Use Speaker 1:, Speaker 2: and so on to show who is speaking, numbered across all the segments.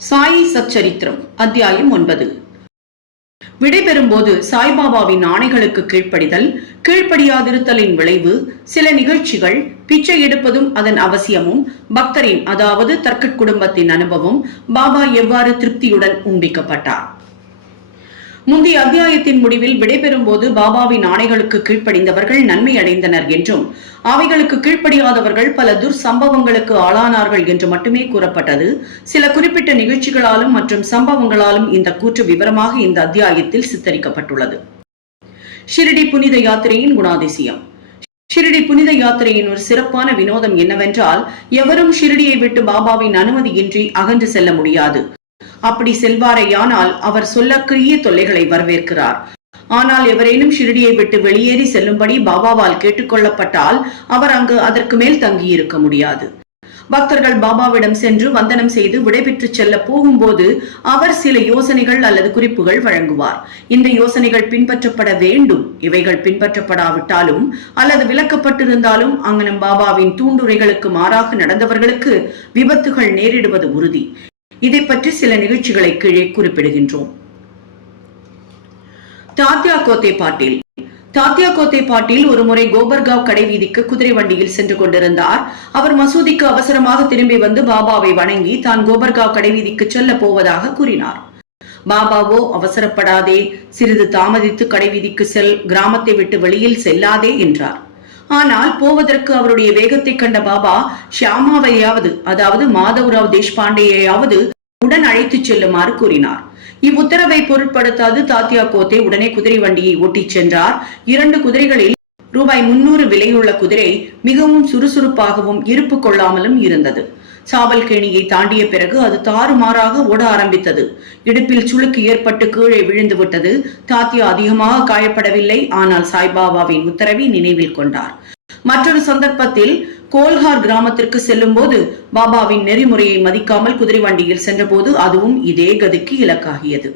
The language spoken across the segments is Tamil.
Speaker 1: சாயி சச்சரித்திரம் அத்தியாயம் ஒன்பது. விடைபெறும்போது சாய்பாபாவின் ஆணைகளுக்கு கீழ்ப்படிதல் கீழ்ப்படியாதிருத்தலின் விளைவு சில நிகழ்ச்சிகள் பிச்சை எடுப்பதும் அதன் அவசியமும் பக்தரின் அதாவது தர்க்கட் குடும்பத்தின் அனுபவம் பாபா எவ்வாறு திருப்தியுடன் உண்பிக்கப்பட்டார் முந்தைய அத்தியாயத்தின் முடிவில் விடைபெறும் போது பாபாவின் ஆணைகளுக்கு கீழ்ப்படிந்தவர்கள் நன்மை அடைந்தனர் என்றும் அவைகளுக்கு கீழ்ப்படியாதவர்கள் பல துர் சம்பவங்களுக்கு ஆளானார்கள் என்று மட்டுமே கூறப்பட்டது. சில குறிப்பிட்ட நிகழ்ச்சிகளாலும் மற்றும் சம்பவங்களாலும் இந்த கூற்று விவரமாக இந்த அத்தியாயத்தில் சித்தரிக்கப்பட்டுள்ளது. ஷிரடி புனித யாத்திரையின் குணாதிசயம். ஷிரடி புனித யாத்திரையின் ஒரு சிறப்பான வினோதம் என்னவென்றால் எவரும் ஷிரடியை விட்டு பாபாவின் அனுமதியின்றி அகன்று செல்ல முடியாது. அப்படி செல்வாரையானால் அவர் சொல்லக்கூடிய தொல்லைகளை வரவேற்கிறார். ஆனால் எவரேனும் ஷிரடியை விட்டு வெளியேறி செல்லும்படி பாபாவால் கேட்டுக்கொள்ளப்பட்டால் அவர் அங்கு அதற்கு மேல் தங்கியிருக்க முடியாது. பக்தர்கள் பாபாவிடம் சென்று வந்தனம் செய்து விடைபெற்று செல்ல போகும்போது அவர் சில யோசனைகள் அல்லது குறிப்புகள் வழங்குவார். இந்த யோசனைகள் பின்பற்றப்பட வேண்டும். இவைகள் பின்பற்றப்படாவிட்டாலும் அல்லது விலக்கப்பட்டிருந்தாலும் அங்கனம் பாபாவின் தூண்டுரைகளுக்கு மாறாக நடந்தவர்களுக்கு விபத்துகள் நேரிடுவது உறுதி. இதை பற்றி சில நிகழ்ச்சிகளை கீழே குறிப்பிடுகின்றோம். தாத்யா கோத்தே பாட்டில். தாத்யா கோத்தே பாட்டில் ஒரு முறை கோபர்காவ் கடை வீதிக்கு குதிரை வண்டியில் சென்று கொண்டிருந்தார். அவர் மசூதிக்கு அவசரமாக திரும்பி வந்து பாபாவை வணங்கி தான் கோபர்காவ் கடை வீதிக்கு செல்ல போவதாக கூறினார். பாபாவோ அவசரப்படாதே சிறிது தாமதித்து கடை வீதிக்கு செல் கிராமத்தை விட்டு வெளியில் செல்லாதே என்றார். ஆனால் போவதற்கு அவருடைய வேகத்தை கண்ட பாபா ஷியாமாவையாவது அதாவது மாதவராவ் தேஷ்பாண்டேயாவது உடன் அழைத்துச் செல்லுமாறு கூறினார். இவ்வுத்தரவை பொருட்படுத்தாது தாத்தியா கோத்தே உடனே குதிரை வண்டியை ஓட்டிச் சென்றார். இரண்டு குதிரைகளில் ரூபாய் முன்னூறு விலையுள்ள குதிரை மிகவும் சுறுசுறுப்பாகவும் இருப்பு கொள்ளாமலும் இருந்தது. சாவல்கேணியை தாண்டிய பிறகு அது தாறுமாறாக ஓட ஆரம்பித்தது. இடுப்பில் சுளுக்கு ஏற்பட்டு கீழே விழுந்து விட்டது. தாத்தியா அதிகமாக காயப்படவில்லை. ஆனால் சாய்பாபாவின் உத்தரவை நினைவில் கொண்டார். மற்றொரு சந்தர்ப்பத்தில் கோல்ஹார் கிராமத்திற்கு செல்லும் போது பாபாவின் நெறிமுறையை மதிக்காமல் குதிரை வண்டியில் சென்றபோது அதுவும் இதே கதிக்கு இலக்காகியது.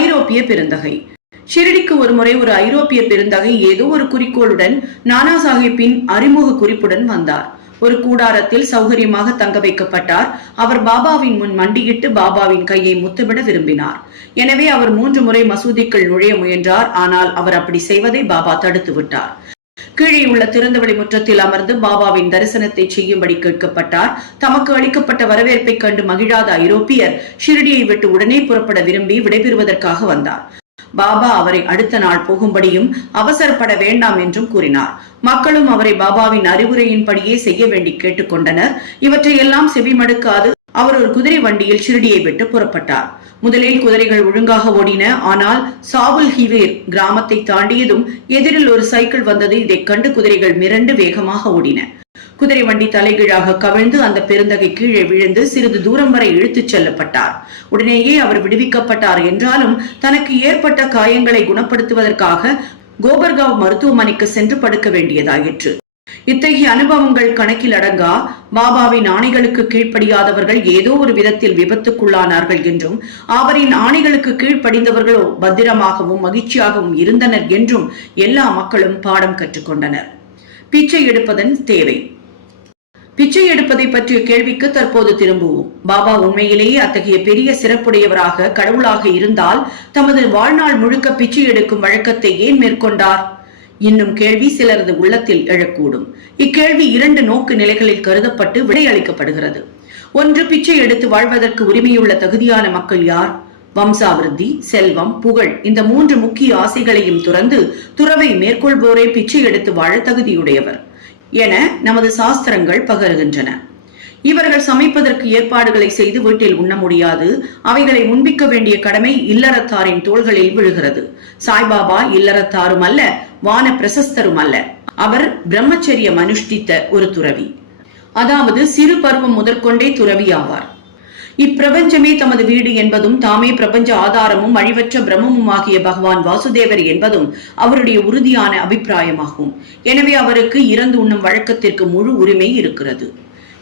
Speaker 1: ஐரோப்பிய பெருந்தகை. ஷிரடிக்கு ஒரு முறை ஒரு ஐரோப்பிய பெருந்தகை ஏதோ ஒரு குறிக்கோளுடன் நானா சாஹிப்பின் அறிமுக குறிப்புடன் வந்தார். ஒரு கூடாரத்தில் சௌகரியமாக தங்க வைக்கப்பட்டார். அவர் பாபாவின் முன் மண்டியிட்டு பாபாவின் கையை முத்தமிட விரும்பினார். எனவே அவர் மூன்று முறை மசூதிக்குள் நுழைய முயன்றார். ஆனால் அவர் அப்படி செய்வதை பாபா தடுத்து விட்டார். கீழே உள்ள திறந்தவெளி முற்றத்தில் அமர்ந்து பாபாவின் தரிசனத்தை செய்யும்படி கேட்கப்பட்டார். தமக்கு அளிக்கப்பட்ட வரவேற்பை கண்டு மகிழாத ஐரோப்பியர் ஷிரடியை விட்டு உடனே புறப்பட விரும்பி விடைபெறுவதற்காக வந்தார். பாபா அவரை அடுத்த நாள் போகும்படியும் அவசரப்பட வேண்டாம் என்றும் கூறினார். மக்களும் அவரை பாபாவின் அறிவுரையின்படியே செய்ய வேண்டி கேட்டுக்கொண்டனர். இவற்றையெல்லாம் செவிமடுக்காது அவர் ஒரு குதிரை வண்டியில் ஷிரடியை விட்டு புறப்பட்டார். முதலில் குதிரைகள் ஒழுங்காக ஓடின. ஆனால் சாவுல் ஹிவேர் கிராமத்தை தாண்டியதும் எதிரில் ஒரு சைக்கிள் வந்தது. இதைக் கண்டு குதிரைகள் மிரண்டு வேகமாக ஓடின. குதிரை வண்டி தலைகீழாக கவிழ்ந்து அந்த பெருந்தகை கீழே விழுந்து சிறிது தூரம் வரை இழுத்துச் செல்லப்பட்டார். உடனேயே அவர் விடுவிக்கப்பட்டார் என்றாலும் தனக்கு ஏற்பட்ட காயங்களை குணப்படுத்துவதற்காக கோபர்காவ் மருத்துவமனைக்கு சென்று படுக்க வேண்டியதாயிற்று. இத்தகைய அனுபவங்கள் கணக்கில் அடங்கா பாபாவின் ஆணைகளுக்கு கீழ்ப்படியாதவர்கள் ஏதோ ஒரு விதத்தில் விபத்துக்குள்ளானார்கள் என்றும் அவரின் ஆணைகளுக்கு கீழ்ப்படிந்தவர்களோ பத்திரமாகவும் மகிழ்ச்சியாகவும் இருந்தனர் என்றும் எல்லா மக்களும் பாடம் கற்றுக்கொண்டனர். பிச்சை எடுப்பதன் தேவை. பிச்சை எடுப்பதை பற்றிய கேள்விக்கு தற்போது திரும்புவோம். பாபா உண்மையிலேயே அத்தகைய பெரிய சிறப்புடையவராக கடவுளாக இருந்தால் தமது வாழ்நாள் முழுக்க பிச்சை எடுக்கும் வழக்கத்தை ஏன் மேற்கொண்டார்? இன்னும் கேள்வி சிலரது உள்ளத்தில் எழக்கூடும். இக்கேள்வி இரண்டு நோக்கு நிலைகளில் கருதப்பட்டு விடையளிக்கப்படுகிறது ஒன்று பிச்சை எடுத்து வாழ்வதற்கு உரிமையுள்ள தகுதியான மக்கள் யார்? வம்சாவிருத்தி செல்வம் புகழ் இந்த மூன்று முக்கிய ஆசைகளையும் துறந்து துறவை மேற்கொள்வோரே பிச்சை எடுத்து வாழ தகுதியுடையவர். என நமது சாஸ்திரங்கள் பகருகின்றன. இவர்கள் சமைப்பதற்கு ஏற்பாடுகளை செய்து வீட்டில் உண்ண முடியாது. அவைகளை உண்பிக்க வேண்டிய கடமை இல்லறத்தாரின் தோள்களில் விழுகிறது. சாய்பாபா இல்லறத்தாரும் அல்ல வான பிரசஸ்தரும் அல்ல. அவர் பிரம்மச்சரியம் அனுஷ்டித்த ஒரு துறவி. அதாவது சிறு பருவம் முதற்கொண்டே துறவி ஆவார் இப்பிரபஞ்சமே தமது வீடு என்பதும் தாமே பிரபஞ்ச ஆதாரமும் அழிவற்ற பிரம்மமும் ஆகிய பகவான் வாசுதேவர் என்பதும் அவருடைய உறுதியான அபிப்பிராயமாகும். எனவே அவருக்கு இறந்து உண்ணும் வழக்கத்திற்கு முழு உரிமை இருக்கிறது.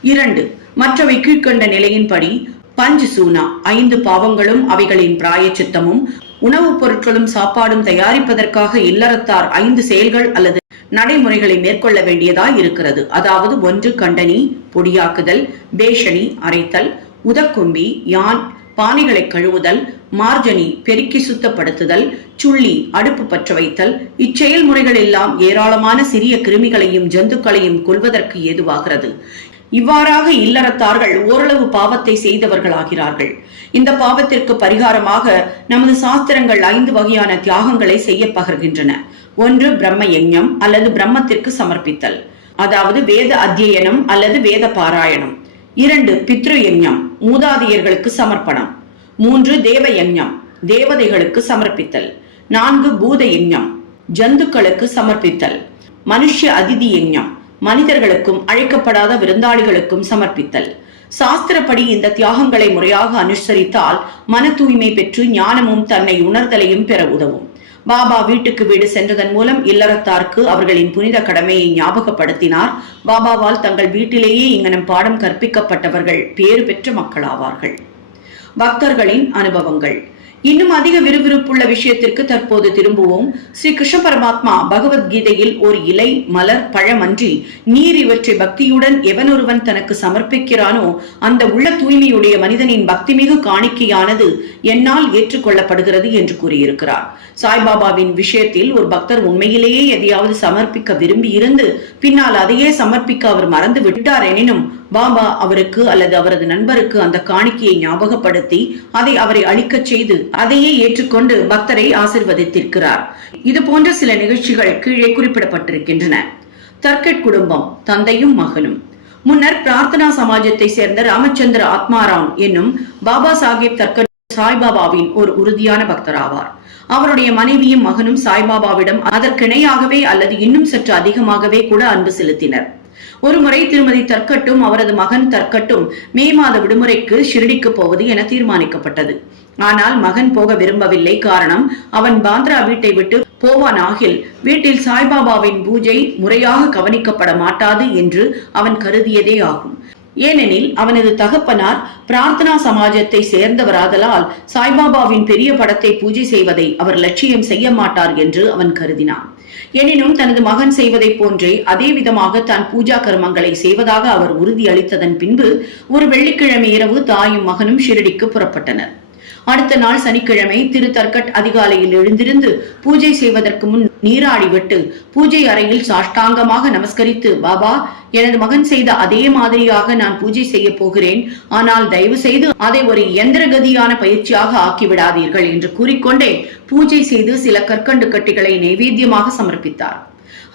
Speaker 1: இரண்டு மற்றவை கீழ்கண்ட நிலையின்படி பஞ்ச் சூனா ஐந்து பாவங்களும் அவைகளின் பிராயச்சித்தமும் உணவுப் பொருட்களும் சாப்பாடும் தயாரிப்பதற்காக இல்லறத்தார் ஐந்து செயல்கள் அல்லது நடைமுறைகளை மேற்கொள்ள வேண்டியதாய் இருக்கிறது. அதாவது ஒன்று கண்டனி பொடியாக்குதல் பேஷணி அரைத்தல் உதக்கொம்பி யான் பானைகளை கழுவுதல் மார்ஜனி பெருக்கி சுத்தப்படுத்துதல் சுள்ளி அடுப்பு பற்ற வைத்தல் இச்செயல்முறைகள் எல்லாம் ஏராளமான சிறிய கிருமிகளையும் ஜந்துக்களையும் கொள்வதற்கு ஏதுவாகிறது. இவ்வாறாக இல்லறத்தார்கள் ஓரளவு பாவத்தை செய்தவர்களாகிறார்கள். இந்த பாவத்திற்கு பரிகாரமாக நமது சாஸ்திரங்கள் ஐந்து வகையான தியாகங்களை செய்ய பகர்கின்றன. ஒன்று பிரம்ம யஞ்ஞம் அல்லது பிரம்மத்திற்கு சமர்ப்பித்தல். அதாவது வேத அத்தியனம் அல்லது வேத பாராயணம். இரண்டு பித்ரு யஞ்ஞம் மூதாதையர்களுக்கு சமர்ப்பணம். மூன்று தேவ யஞ்ஞம் தேவதைகளுக்கு சமர்ப்பித்தல். நான்கு பூத யஞ்ஞம் ஜந்துக்களுக்கு சமர்ப்பித்தல். மனுஷ்ய அதிதி யஞ்ஞம் மனிதர்களுக்கும் அழைக்கப்படாத விருந்தாளிகளுக்கும் சமர்ப்பித்தல். சாஸ்திரப்படி இந்த தியாகங்களை முறையாக அனுசரித்தால் மன தூய்மை பெற்று ஞானமும் தன்னை உணர்தலையும் பெற உதவும். பாபா வீட்டுக்கு வீடு சென்றதன் மூலம் இல்லறத்தார்க்கு அவர்களின் புனித கடமையை ஞாபகப்படுத்தினார். பாபாவால் தங்கள் வீட்டிலேயே இங்கனம் பாடம் கற்பிக்கப்பட்டவர்கள் பேறு பெற்ற மக்களாவார்கள். பக்தர்களின் அனுபவங்கள். இன்னும் அதிக விறுவிறுப்புள்ள விஷயத்திற்கு தற்போது திரும்புவோம். ஸ்ரீ கிருஷ்ண பரமாத்மா பகவத்கீதையில் ஒரு இலை மலர் பழமன்றி நீர் இவற்றை பக்தியுடன் எவனொருவன் தனக்கு சமர்ப்பிக்கிறானோ அந்த உள்ள தூய்மையுடைய மனிதனின் பக்திமிகு காணிக்கையானது என்னால் ஏற்றுக்கொள்ளப்படுகிறது என்று கூறியிருக்கிறார். சாய்பாபாவின் விஷயத்தில் ஒரு பக்தர் உண்மையிலேயே எதையாவது சமர்ப்பிக்க விரும்பி இருந்து பின்னால் அதையே சமர்ப்பிக்க அவர் மறந்து விட்டார் எனினும் பாபா அவருக்கு அல்லது அவரது நண்பருக்கு அந்த காணிக்கையை ஞாபகப்படுத்தி அதை அவரை அழிக்கச் செய்து அதையே ஏற்றுக்கொண்டு பக்தரை ஆசிர்வதித்திருக்கிறார். இது போன்ற சில நிகழ்ச்சிகள் கீழே குறிப்பிடப்பட்டிருக்கின்றன. தர்கட் குடும்பம் தந்தையும் மகனும். முன்னர் பிரார்த்தனா சமாஜத்தை சேர்ந்த ராமச்சந்திர ஆத்மாராம் என்னும் பாபா சாஹேப் தர்கட் சாய்பாபாவின் ஒரு உறுதியான பக்தராவார். அவருடைய மனைவியும் மகனும் சாய்பாபாவிடம் அதற்கிணையாகவே அல்லது இன்னும் சற்று அதிகமாகவே கூட அன்பு செலுத்தினர். ஒருமுறை திருமதி தற்கட்டும் அவரது மகன் தற்கட்டும் மே மாத விடுமுறைக்கு ஷிரடிக்கு போவது என தீர்மானிக்கப்பட்டது. ஆனால் மகன் போக விரும்பவில்லை. காரணம் அவன் பாந்திரா வீட்டை விட்டு போவான் ஆகில் வீட்டில் சாய்பாபாவின் பூஜை முறையாக கவனிக்கப்பட மாட்டாது என்று அவன் கருதியதே ஆகும். ஏனெனில் அவனது தகப்பனார் பிரார்த்தனா சமாஜத்தை சேர்ந்தவராதலால் சாய்பாபாவின் பெரிய படத்தை பூஜை செய்வதை அவர் லட்சியம் செய்ய மாட்டார் என்று அவன் கருதினான். எனினும் தனது மகன் செய்வதைப் போன்றே அதே விதமாக தான் பூஜா கர்மங்களை செய்வதாக அவர் உறுதியளித்ததன் பின்பு ஒரு வெள்ளிக்கிழமை இரவு தாயும் மகனும் ஷிரடிக்கு புறப்பட்டனர். அடுத்த நாள் சனிக்கிழமை திரு தர்கட் அதிகாலையில் எழுந்திருந்து பூஜை செய்வதற்கு முன் நீராடி விட்டு பூஜை அறையில் சாஷ்டாங்கமாக நமஸ்கரித்து பாபா எனது மகன் செய்த அதே மாதிரியாக நான் பூஜை செய்ய போகிறேன். ஆனால் தயவு செய்து அதை ஒரு எந்திரகதியான பயிற்சியாக ஆக்கிவிடாதீர்கள் என்று கூறிக்கொண்டே பூஜை செய்து சில கற்கண்டு கட்டிகளை நைவேத்தியமாக சமர்ப்பித்தார்.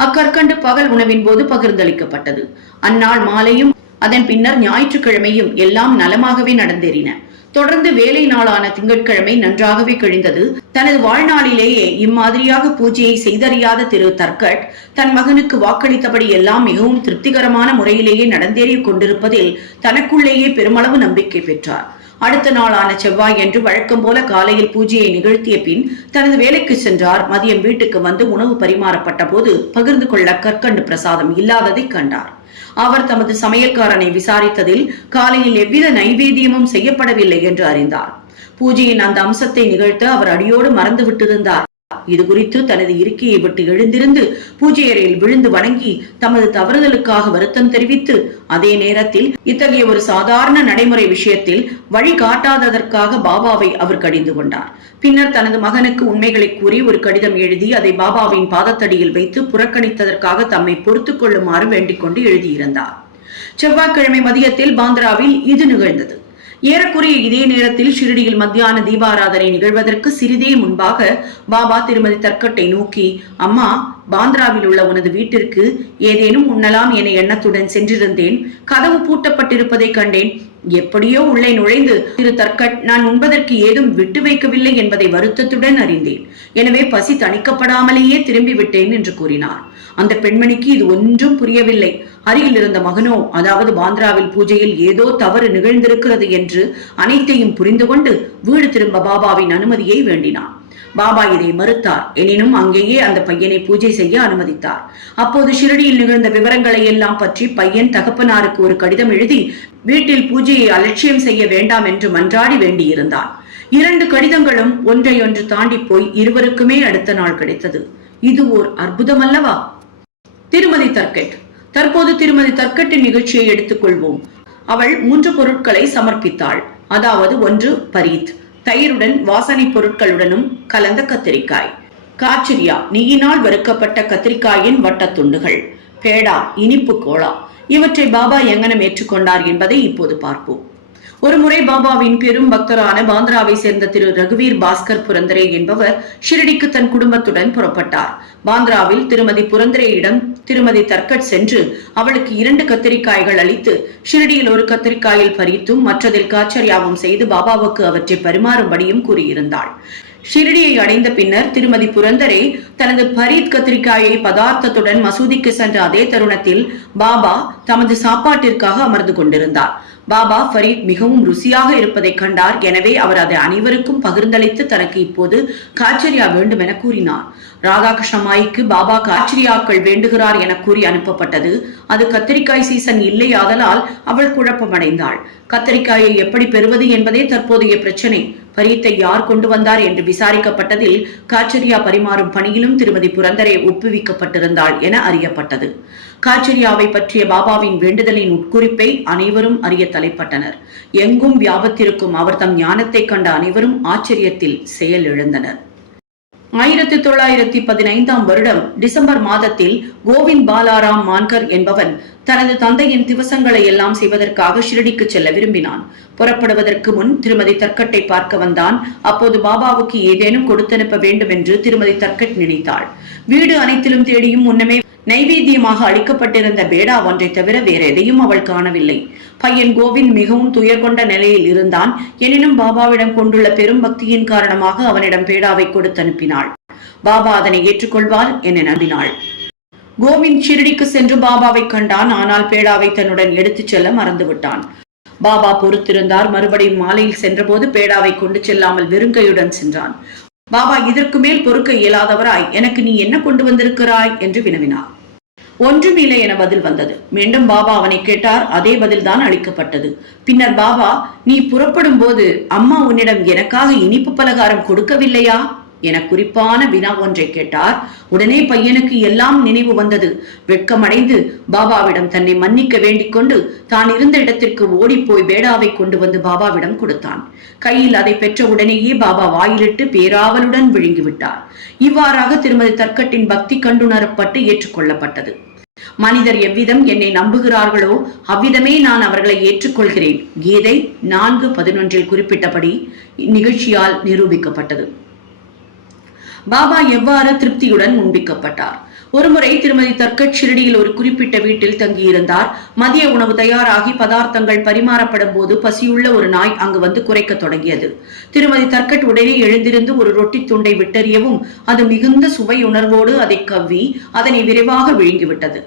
Speaker 1: அக்கற்கண்டு பகல் உணவின் போது பகிர்ந்தளிக்கப்பட்டது. அந்நாள் மாலையும் அதன் பின்னர் ஞாயிற்றுக்கிழமையும் எல்லாம் நலமாகவே நடந்தேறின. தொடர்ந்து வேலை நாளான திங்கட்கிழமை நன்றாகவே கழிந்தது. தனது வாழ்நாளிலேயே இம்மாதிரியாக பூஜையை செய்தறியாத திரு தர்கட் தன் மகனுக்கு வாக்களித்தபடி எல்லாம் மிகவும் திருப்திகரமான முறையிலேயே நடந்தேறிக் கொண்டிருப்பதில் தனக்குள்ளேயே பெருமளவு நம்பிக்கை பெற்றார். அடுத்த நாளான செவ்வாய் என்று வழக்கம் போல காலையில் பூஜையை நிகழ்த்திய பின் தனது வேலைக்கு சென்றார். மதியம் வீட்டுக்கு வந்து உணவு பரிமாறப்பட்ட போது பகிர்ந்து கொள்ள கற்கண்டு பிரசாதம் இல்லாததை கண்டார். அவர் தமது சமையல்காரனை விசாரித்ததில் காலையில் எவ்வித நைவேத்தியமும் செய்யப்படவில்லை என்று அறிந்தார். பூஜையின் அந்த அம்சத்தை நிகழ்த்த அவர் அடியோடு மறந்து விட்டிருந்தார் இது குறித்து தனது இருக்கையை விட்டு எழுந்திருந்து பூஜை அறையில் விழுந்து வணங்கி தமது தவறுதலுக்காக வருத்தம் தெரிவித்து அதே நேரத்தில் இத்தகைய ஒரு சாதாரண நடைமுறை விஷயத்தில் வழி காட்டாததற்காக பாபாவை அவர் கடிந்து கொண்டார். பின்னர் தனது மகனுக்கு உண்மைகளை கூறி ஒரு கடிதம் எழுதி அதை பாபாவின் பாதத்தடியில் வைத்து புறக்கணித்ததற்காக தம்மை பொறுத்துக் கொள்ளுமாறு வேண்டிக் கொண்டு எழுதியிருந்தார். செவ்வாய்க்கிழமை மதியத்தில் பாந்திராவில் இது நிகழ்ந்தது. ஏறக்குறைய இதே நேரத்தில் ஷிரடியில் மத்தியான தீபாராதனை நிகழ்வதற்கு சிறிதே முன்பாக பாபா திருமதி தற்கட்டை நோக்கி அம்மா பாந்திராவில் உள்ள உனது வீட்டிற்கு ஏதேனும் உண்ணலாம் என எண்ணத்துடன் சென்றிருந்தேன். கதவு பூட்டப்பட்டிருப்பதை கண்டேன். எப்படியோ உள்ளே நுழைந்து திரு தற்கட் நான் உண்பதற்கு ஏதும் விட்டு வைக்கவில்லை என்பதை வருத்தத்துடன் அறிந்தேன். எனவே பசி தணிக்கப்படாமலேயே திரும்பி விட்டேன் என்று கூறினார். அந்த பெண்மணிக்கு இது ஒன்றும் புரியவில்லை. அருகில் இருந்த மகனோ அதாவது பாந்திராவில் பூஜையில் ஏதோ தவறு நிகழ்ந்திருக்கிறது என்று அனைத்தையும் புரிந்து கொண்டு வீடு திரும்ப பாபாவின் அனுமதியை வேண்டினான். பாபா இதை மறுத்தார். எனினும் அங்கேயே அந்த பையனை பூஜை செய்ய அனுமதித்தார். அப்போது ஷிரடியில் நிகழ்ந்த விவரங்களை எல்லாம் பற்றி பையன் தகப்பனாருக்கு ஒரு கடிதம் எழுதி வீட்டில் பூஜையை அலட்சியம் செய்ய வேண்டாம் என்று மன்றாடி வேண்டியிருந்தான். இரண்டு கடிதங்களும் ஒன்றையொன்று தாண்டி போய் இருவருக்குமே அடுத்த நாள் கிடைத்தது. இது ஓர் அற்புதம் அல்லவா திருமதி தர்கட் தற்போது திருமதி தர்கட்டின் நிகழ்ச்சியை எடுத்துக்கொள்வோம். அவள் மூன்று பொருட்களை சமர்ப்பித்தாள். அதாவது ஒன்று பரீத். தயிருடன் வாசனை பொருட்களுடனும் கலந்த கத்திரிக்காய். காச்சிரியா நெய்யினால் வறுக்கப்பட்ட கத்திரிக்காயின் வட்டத் துண்டுகள். பேடா இனிப்பு கோலா. இவற்றை பாபா எங்கனம் ஏற்றுக்கொண்டார் என்பதை இப்போது பார்ப்போம். ஒருமுறை பாபாவின் பெரும் பக்தரான பாந்திராவை சேர்ந்த திரு ரகுவீர் பாஸ்கர் புரந்தரே என்பவர் ஷிரடிக்கு தன் குடும்பத்துடன் புறப்பட்டார். பாந்திராவில் திருமதி புரந்தரேயிடம் திருமதி தர்கட் சென்று அவளுக்கு இரண்டு கத்திரிக்காய்கள் அளித்து ஷிரடியில் ஒரு கத்திரிக்காயில் பறித்தும் மற்றதில் காச்சரியாவும் செய்து பாபாவுக்கு அவற்றை பரிமாறும்படியும் கூறியிருந்தாள். ஷிரடியை அடைந்த பின்னர் திருமதி புரந்தரே தனது பரீத் கத்திரிக்காயை பதார்த்தத்துடன் மசூதிக்கு சென்ற அதே தருணத்தில் பாபா தமது சாப்பாட்டிற்காக அமர்ந்து கொண்டிருந்தார். பாபா ஃபரீத் மிகவும் ருசியாக இருப்பதை கண்டார். எனவே அவர் அதை அனைவருக்கும் பகிர்ந்தளித்து தனக்கு இப்போது காச்சரியா வேண்டும் என கூறினார். ராதாகிருஷ்ணமாய்க்கு பாபா காச்சரியாக்கள் வேண்டுகிறார் என கூறி அனுப்பப்பட்டது. அது கத்திரிக்காய் சீசன் இல்லை ஆதலால் அவள் குழப்பமடைந்தாள். கத்திரிக்காயை எப்படி பெறுவது என்பதே தற்போதைய பிரச்சனை. பரீத்தை யார் கொண்டு வந்தார் என்று விசாரிக்கப்பட்டதில் காச்சரியா பரிமாறும் பணியிலும் திருமதி புரந்தரே ஒப்புவிக்கப்பட்டிருந்தாள் என அறியப்பட்டது. காச்சரியாவை பற்றிய பாபாவின் வேண்டுதலின் உட்குறிப்பை அனைவரும் அறிய தலைப்பட்டனர். எங்கும் வியாபத்திருக்கும் அவர் தம் ஞானத்தை கண்ட அனைவரும் ஆச்சரியத்தில் செயல் இழந்தனர் ஆயிரத்தி தொள்ளாயிரத்தி பதினைந்தாம் வருடம் டிசம்பர் மாதத்தில் கோவிந்த் பாலாராம் மான்கர் என்பவன் தனது தந்தையின் திவசங்களை எல்லாம் செய்வதற்காக ஷிரடிக்கு செல்ல விரும்பினான். புறப்படுவதற்கு முன் திருமதி தர்க்கட்டை பார்க்க வந்தான். அப்போது பாபாவுக்கு ஏதேனும் கொடுத்தனுப்ப வேண்டும் என்று திருமதி தர்க்கட் நினைத்தாள். வீடு அனைத்திலும் தேடியும் முன்னமே நைவேத்தியமாக அளிக்கப்பட்டிருந்த பேடா ஒன்றை தவிர வேற எதையும் அவள் காணவில்லை. பையன் கோவிந்த் மிகவும் துயர் கொண்ட நிலையில் இருந்தான். எனினும் பாபாவிடம் கொண்டுள்ள பெரும் பக்தியின் காரணமாக அவனிடம் பேடாவை கொடுத்து அனுப்பினாள். பாபா அதனை ஏற்றுக்கொள்வார் என நம்பினாள். கோவிந்த் ஷிரடிக்கு சென்று பாபாவை கண்டான். ஆனால் பேடாவை தன்னுடன் எடுத்துச் செல்ல மறந்துவிட்டான். பாபா பொறுத்திருந்தார். மறுபடியும் மாலையில் சென்றபோது பேடாவை கொண்டு செல்லாமல் வெறுங்கையுடன் சென்றான். பாபா இதற்கு மேல் பொறுக்க இயலாதவராய். எனக்கு நீ என்ன கொண்டு வந்திருக்கிறாய்? என்று வினவினார். ஒன்றுமில்லை என பதில் வந்தது. மீண்டும் பாபா அவனை கேட்டார். அதே பதில்தான் அளிக்கப்பட்டது. பின்னர் பாபா நீ புறப்படும் போது அம்மா உன்னிடம் எனக்காக இனிப்பு பலகாரம் கொடுக்கவில்லையா? என குறிப்பான வினா ஒன்றை கேட்டார். உடனே பையனுக்கு எல்லாம் நினைவு வந்தது. வெட்கமடைந்து பாபாவிடம் தன்னை மன்னிக்க வேண்டிக் கொண்டு தான் இருந்த இடத்திற்கு ஓடிப்போய் பேடாவை கொண்டு வந்து பாபாவிடம் கொடுத்தான். கையில் அதை பெற்ற உடனேயே பாபா வாயிலிட்டு பேராவலுடன் விழுங்கிவிட்டார். இவ்வாறாக திருமதி தர்க்கட்டின் பக்தி கண்டுணரப்பட்டு ஏற்றுக்கொள்ளப்பட்டது. மனிதர் எவ்விதம் என்னை நம்புகிறார்களோ அவ்விதமே நான் அவர்களை ஏற்றுக்கொள்கிறேன். கீதை நான்கு பதினொன்றில் குறிப்பிட்டபடி நிகழ்ச்சியால் நிரூபிக்கப்பட்டது. பாபா எவ்வாறு திருப்தியுடன் முன்பிக்கப்பட்டார்? ஒருமுறை திருமதி தர்கட் ஷிரடியில் ஒரு குறிப்பிட்ட வீட்டில் தங்கியிருந்தார். மதிய உணவு தயாராகி பதார்த்தங்கள் பரிமாறப்படும் போது பசியுள்ள ஒரு நாய் அங்கு வந்து குறைக்க தொடங்கியது. திருமதி தர்கட் உடனே எழுந்திருந்து ஒரு ரொட்டி துண்டை விட்டறியவும் அது மிகுந்த சுவை உணர்வோடு அதை கவ்வி அதனை விரைவாக விழுங்கிவிட்டது.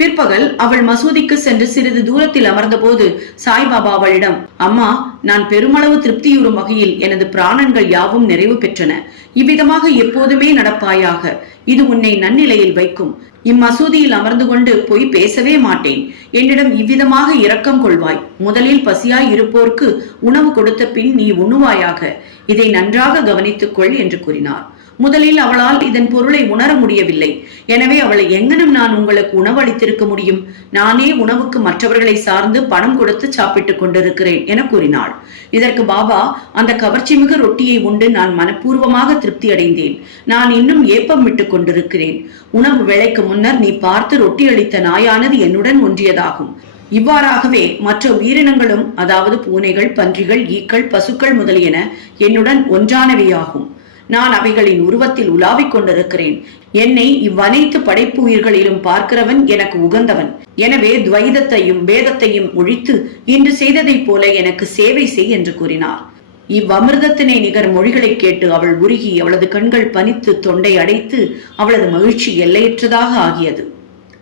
Speaker 1: பிற்பகல் அவள் மசூதிக்கு சென்று சிறிது தூரத்தில் அமர்ந்தபோது சாய்பாபா அவளிடம் அம்மா நான் பெருமளவு திருப்தியுறும் வகையில் எனது பிராணன்கள் யாவும் நிறைவு பெற்றன. இவ்விதமாக எப்போதுமே நடப்பாயாக. இது உன்னை நன்னிலையில் வைக்கும். இம்மசூதியில் அமர்ந்து கொண்டு போய் பேசவே மாட்டேன். என்னிடம் இவ்விதமாக இரக்கம் கொள்வாய். முதலில் பசியாய் இருப்போர்க்கு உணவு கொடுத்த பின் நீ உண்ணுவாயாக. இதை நன்றாக கவனித்துக் கொள் என்று கூறினார். முதலில் அவளால் இதன் பொருளை உணர முடியவில்லை. எனவே அவளை எங்கனும் நான் உங்களுக்கு உணவு அளித்திருக்க முடியும்? நானே உணவுக்கு மற்றவர்களை சார்ந்து பணம் கொடுத்து சாப்பிட்டுக் கொண்டிருக்கிறேன் என கூறினாள். இதற்கு பாபா அந்த கவர்ச்சிமிகு ரொட்டியை உண்டு நான் மனப்பூர்வமாக திருப்தி அடைந்தேன் நான் இன்னும் ஏப்பம் விட்டுக் கொண்டிருக்கிறேன். உணவு வேலைக்கு முன்னர் நீ பார்த்து ரொட்டி அளித்த நாயானது என்னுடன் ஒன்றியதாகும். இவ்வாறாகவே மற்ற உயிரினங்களும் அதாவது பூனைகள் பன்றிகள் ஈக்கள் பசுக்கள் முதலியன என்னுடன் ஒன்றானவையாகும். நான் அவைகளின் உருவத்தில் உலாவிக் கொண்டிருக்கிறேன். என்னை இவ்வனைத்து படைப்பு உயிர்களிலும் பார்க்கிறவன் எனக்கு உகந்தவன். எனவே துவைதத்தையும் வேதத்தையும் ஒழித்து இன்று செய்ததைப் போல எனக்கு சேவை செய் என்று கூறினார். இவ்வமிர்தத்தினை நிகர் மொழிகளை கேட்டு அவள் உருகி அவளது கண்கள் பனித்து தொண்டை அடைத்து அவளது மகிழ்ச்சி எல்லையற்றதாக ஆகியது.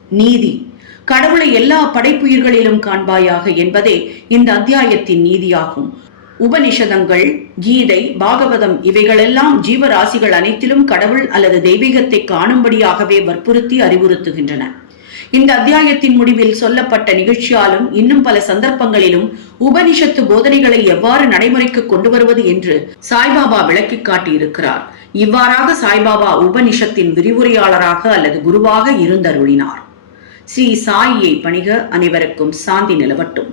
Speaker 1: நீதி. கடவுளை எல்லா படைப்புயிர்களிலும் காண்பாயாக என்பதே இந்த அத்தியாயத்தின் நீதியாகும். உபனிஷதங்கள் கீதை பாகவதம் இவைகளெல்லாம் ஜீவராசிகள் அனைத்திலும் கடவுள் அல்லது தெய்வீகத்தை காணும்படியாகவே வற்புறுத்தி அறிவுறுத்துகின்றன. இந்த அத்தியாயத்தின் முடிவில் சொல்லப்பட்ட நிகழ்ச்சியாலும் இன்னும் பல சந்தர்ப்பங்களிலும் உபனிஷத்து போதனைகளை எவ்வாறு நடைமுறைக்கு கொண்டு வருவது என்று சாய்பாபா விளக்கி காட்டியிருக்கிறார். இவ்வாறாக சாய்பாபா உபனிஷத்தின் விரிவுரையாளராக அல்லது குருவாக இருந்தருளினார். ஸ்ரீ சாயியை பணிக அனைவருக்கும் சாந்தி நிலவட்டும்.